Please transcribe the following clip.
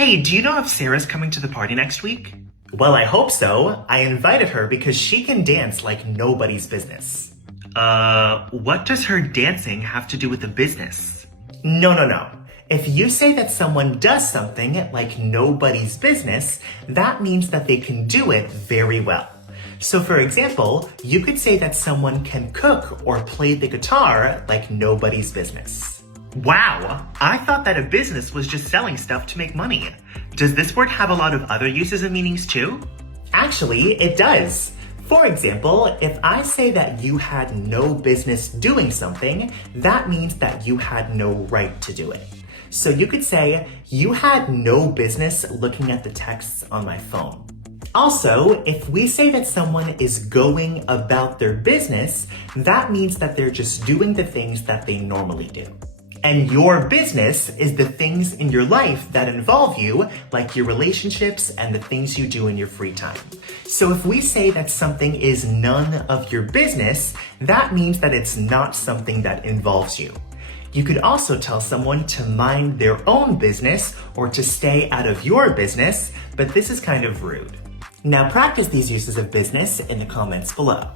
Hey, do you know if Sarah's coming to the party next week? Well, I hope so. I invited her because she can dance like nobody's business. What does her dancing have to do with the business? No. If you say that someone does something like nobody's business, that means that they can do it very well. So for example, you could say that someone can cook or play the guitar like nobody's business. Wow, I thought that a business was just selling stuff to make money. Does this word have a lot of other uses and meanings too? Actually, it does. For example, if I say that you had no business doing something, that means that you had no right to do it. So you could say, you had no business looking at the texts on my phone. Also, if we say that someone is going about their business, that means that they're just doing the things that they normally do. And your business is the things in your life that involve you, like your relationships and the things you do in your free time. So if we say that something is none of your business, that means that it's not something that involves you. You could also tell someone to mind their own business or to stay out of your business, but this is kind of rude. Now practice these uses of business in the comments below.